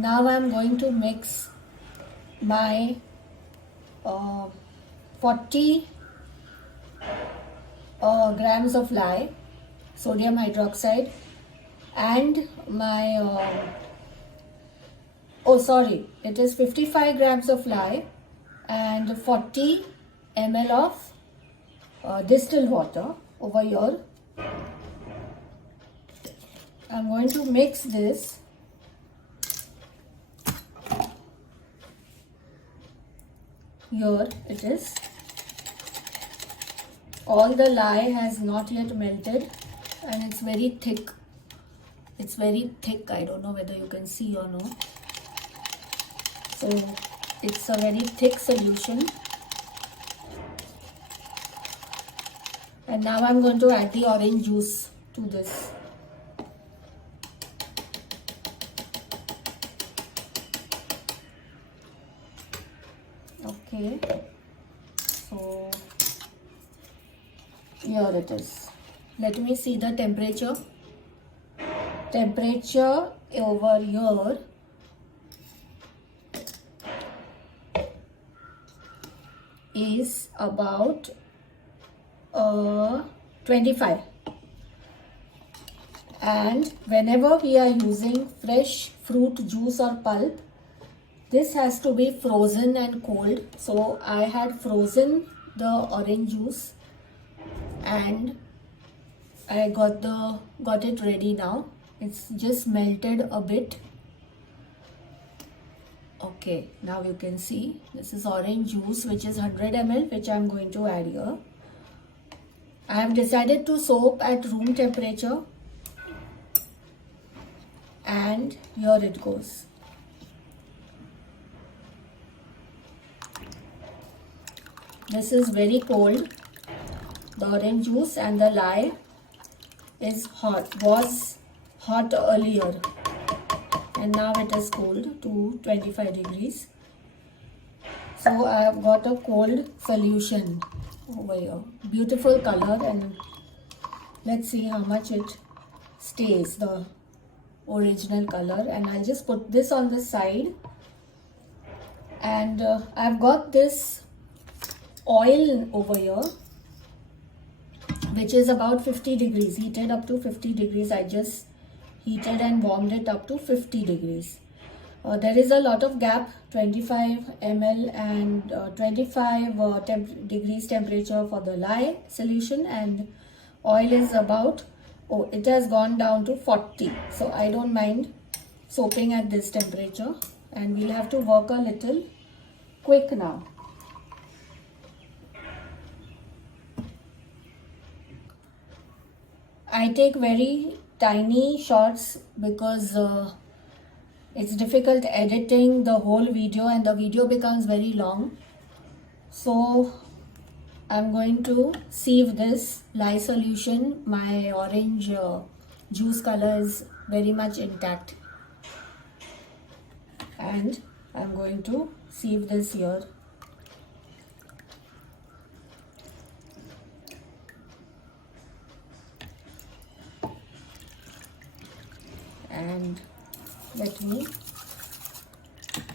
Now I'm going to mix my 40 grams of lye, sodium hydroxide, and my it is 55 grams of lye and 40 ml of distilled water over here. I'm going to mix this. Here it is. All the lye has not yet melted and it's very thick. It's very thick. I don't know whether you can see or no. So it's a very thick solution. And now I'm going to add the orange juice to this. Okay, so here it is. Let me see the temperature. Temperature over here is about 25. And whenever we are using fresh fruit juice or pulp, this has to be frozen and cold. So I had frozen the orange juice and I got it ready now. It's just melted a bit. Okay, now you can see this is orange juice, which is 100 ml, which I'm going to add here. I have decided to soak at room temperature, and here it goes. This is very cold. The orange juice and the lye was hot earlier, and now it is cold to 25 degrees. So I have got a cold solution over here. Beautiful color, and let's see how much it stays, the original color. And I'll just put this on the side, and I've got this oil over here, which is about 50 degrees, heated up to 50 degrees. I just heated and warmed it up to 50 degrees. There is a lot of gap, 25 ml and 25 degrees temperature for the lye solution, and oil is about, it has gone down to 40. So I don't mind soaping at this temperature, and we'll have to work a little quick now. I take very tiny shots because it's difficult editing the whole video, and the video becomes very long. So I'm going to sieve this lye solution. My orange juice color is very much intact, and I'm going to sieve this here. And let me,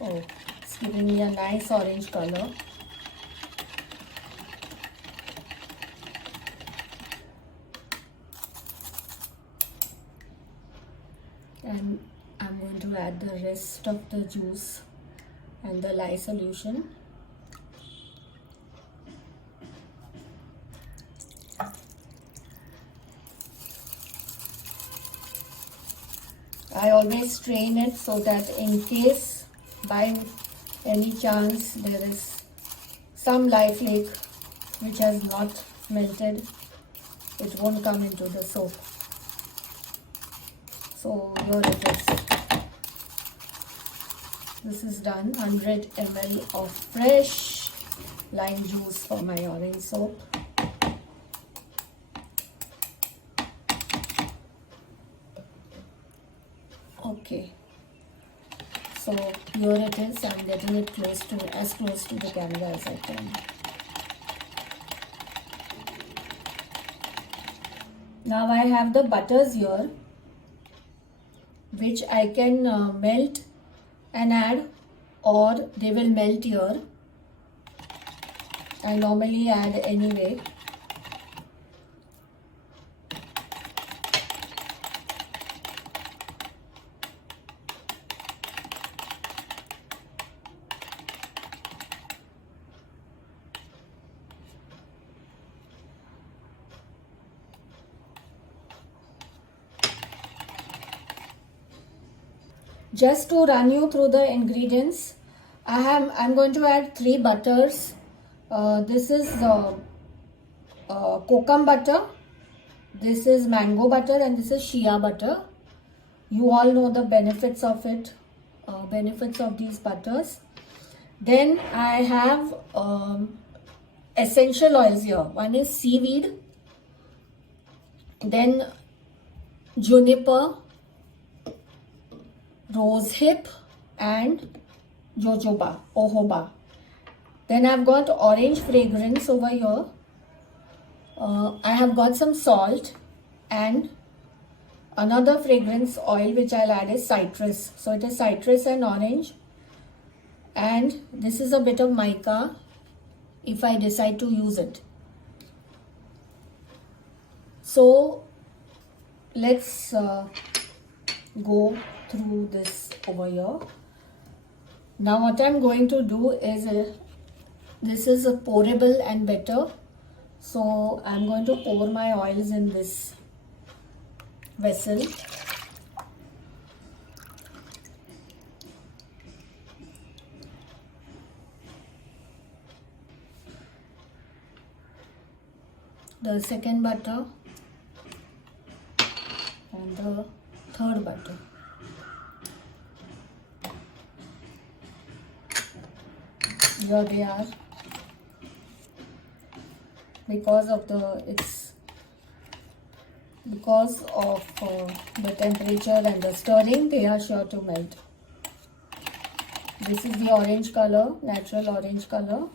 it's giving me a nice orange color. And I'm going to add the rest of the juice and the lye solution. I always strain it so that in case by any chance there is some lye flake which has not melted, it won't come into the soap. So here it is. This is done. 100 ml of fresh lime juice for my orange soap. Okay, so here it is. I'm getting it as close to the camera as I can. Now I have the butters here, which I can melt and add, or they will melt here. I normally add anyway. Just to run you through the ingredients, I'm going to add 3 butters. This is kokum butter, this is mango butter, and this is shea butter. You all know the benefits of it, benefits of these butters. Then I have essential oils here. One is seaweed, then juniper, rosehip, and jojoba. Then I've got orange fragrance over here. I have got some salt, and another fragrance oil which I'll add is citrus. So it is citrus and orange. And this is a bit of mica if I decide to use it. So let's go through this over here. Now what I'm going to do is, this is a pourable and better. So I'm going to pour my oils in this vessel. The second butter and the third butter. Here they are. Because of the temperature and the stirring, they are sure to melt. This is the orange color, natural orange color.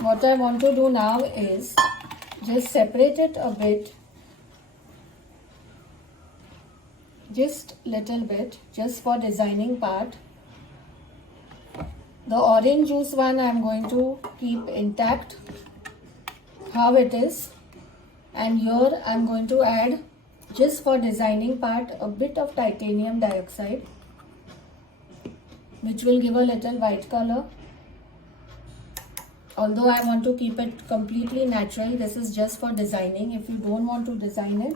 What I want to do now is just separate it a bit, just little bit, just for designing part. The orange juice one I am going to keep intact how it is, and here I am going to add, just for designing part, a bit of titanium dioxide, which will give a little white color. Although I want to keep it completely natural, this is just for designing. If you don't want to design it,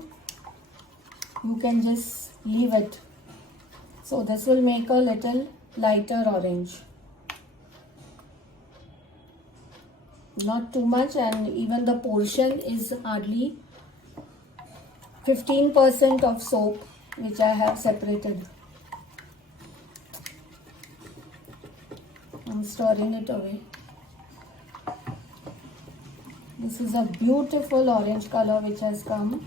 you can just leave it. So this will make a little lighter orange. Not too much, and even the portion is hardly 15% of soap which I have separated. I'm stirring it away. This is a beautiful orange color which has come.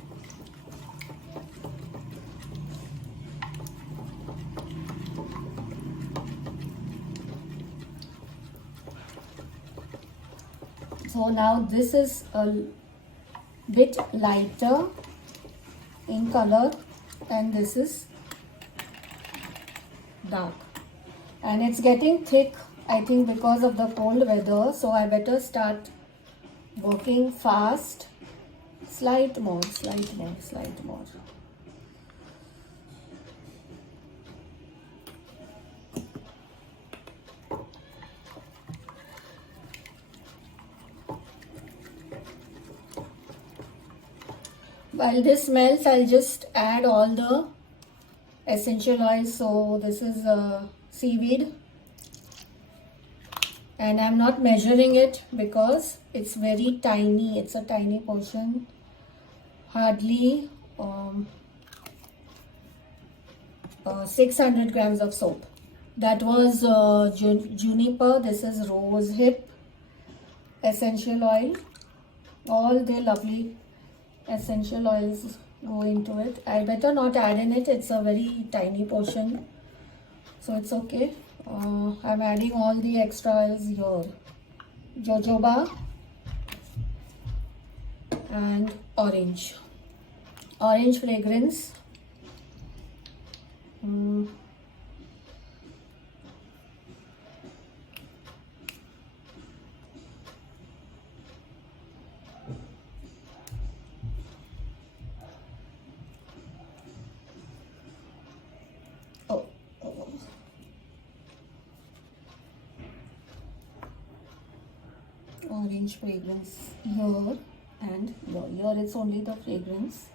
So now this is a bit lighter in color, and this is dark. And it's getting thick, I think, because of the cold weather. So I better start working fast. Slight more. While this melts, I'll just add all the essential oils. So this is seaweed, and I'm not measuring it because it's very tiny. It's a tiny portion, hardly 600 grams of soap. That was juniper. This is rosehip essential oil. All the lovely essential oils go into it. I better not add in it. It's a very tiny portion, so it's okay. I'm adding all the extras here. Jojoba and orange fragrance. Oh, orange fragrance here and here. Here it's only the fragrance.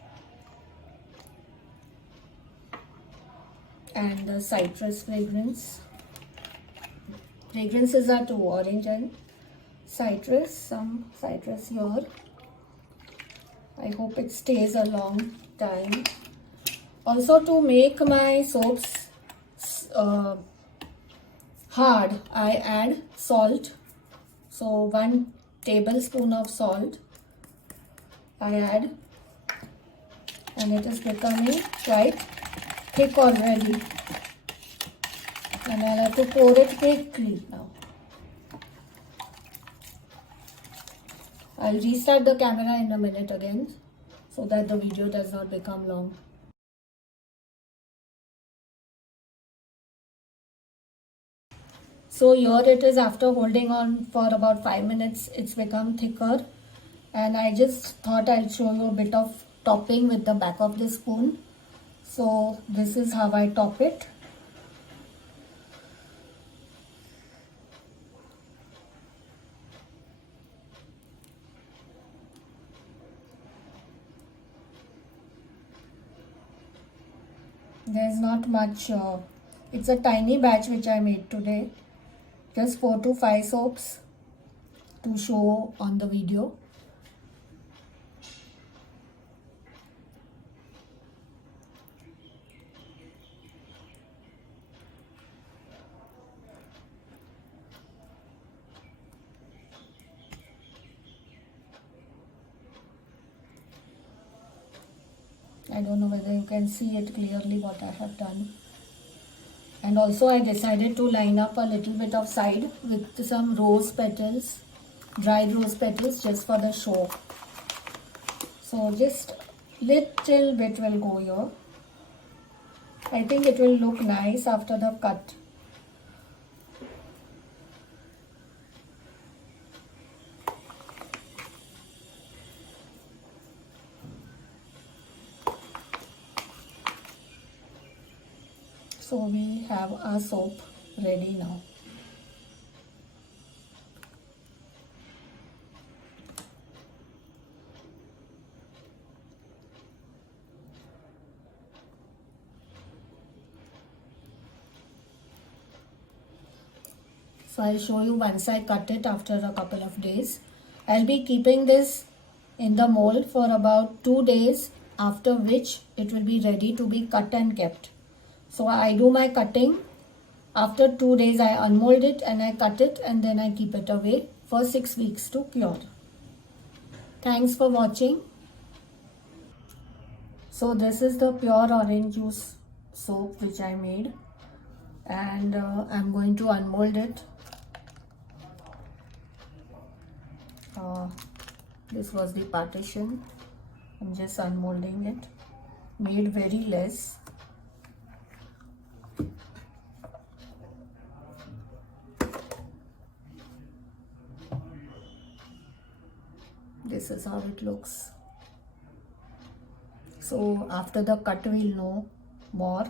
And the citrus fragrance. Fragrances are two, orange and citrus. Some citrus here. I hope it stays a long time. Also, to make my soaps hard, I add salt. So 1 tablespoon of salt I add, and it is becoming quite thick already, and I'll have to pour it quickly now. I'll restart the camera in a minute again so that the video does not become long. So here it is, after holding on for about 5 minutes, it's become thicker, and I just thought I'll show you a bit of topping with the back of the spoon. So this is how I top it. There's not much, it's a tiny batch which I made today. Just 4 to 5 soaps to show on the video. I don't know whether you can see it clearly what I have done. And also I decided to line up a little bit of side with some rose petals, dried rose petals, just for the show. So just little bit will go here. I think it will look nice after the cut. So we have our soap ready now. So I'll show you once I cut it after a couple of days. I'll be keeping this in the mold for about 2 days, after which it will be ready to be cut and kept. So I do my cutting. After 2 days I unmold it and I cut it, and then I keep it away for 6 weeks to cure. Thanks for watching. So this is the pure orange juice soap which I made, and I'm going to unmold it. This was the partition. I'm just unmolding it. Made very less. This is how it looks. So after the cut we'll know more.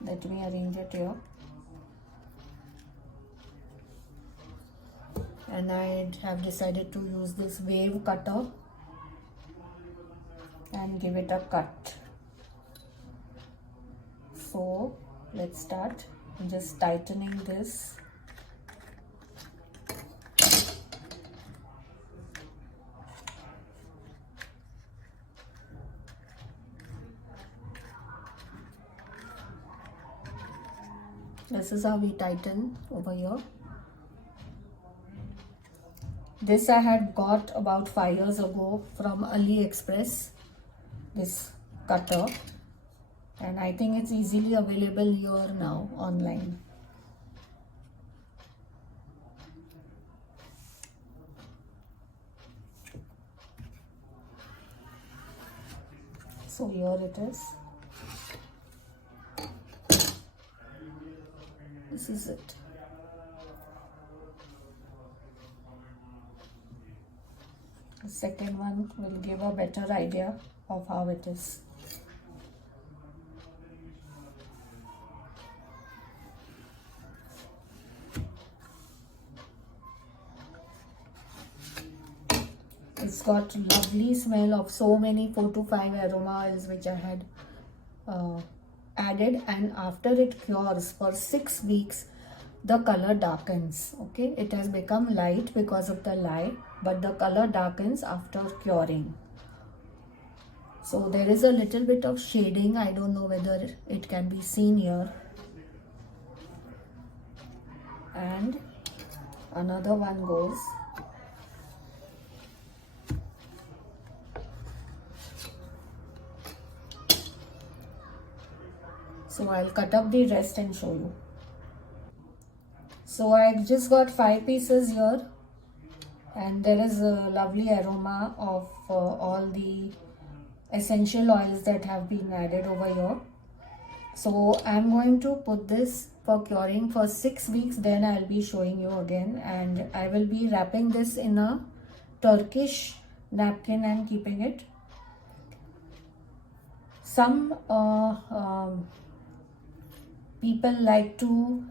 Let me arrange it here. And I have decided to use this wave cutter and give it a cut. So let's start. I'm just tightening this. This is how we tighten over here. This I had got about 5 years ago from AliExpress, this cutter, and I think it's easily available here now online. So here it is. This is it. The second one will give a better idea of how it is. It's got lovely smell of so many 4 to 5 aroma oils which I had added, and after it cures for 6 weeks the color darkens. Okay, it has become light because of the lye, but the color darkens after curing. So there is a little bit of shading. I don't know whether it can be seen here. And another one goes. So I'll cut up the rest and show you. So I just got 5 pieces here, and there is a lovely aroma of all the essential oils that have been added over here. So I'm going to put this for curing for 6 weeks, then I'll be showing you again, and I will be wrapping this in a Turkish napkin and keeping it. Some people like to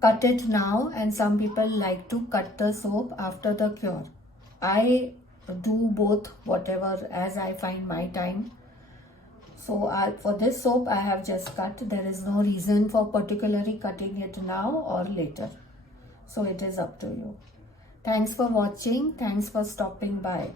cut it now, and some people like to cut the soap after the cure. I do both, whatever as I find my time. So for this soap I have just cut. There is no reason for particularly cutting it now or later. So it is up to you. Thanks for watching. Thanks for stopping by.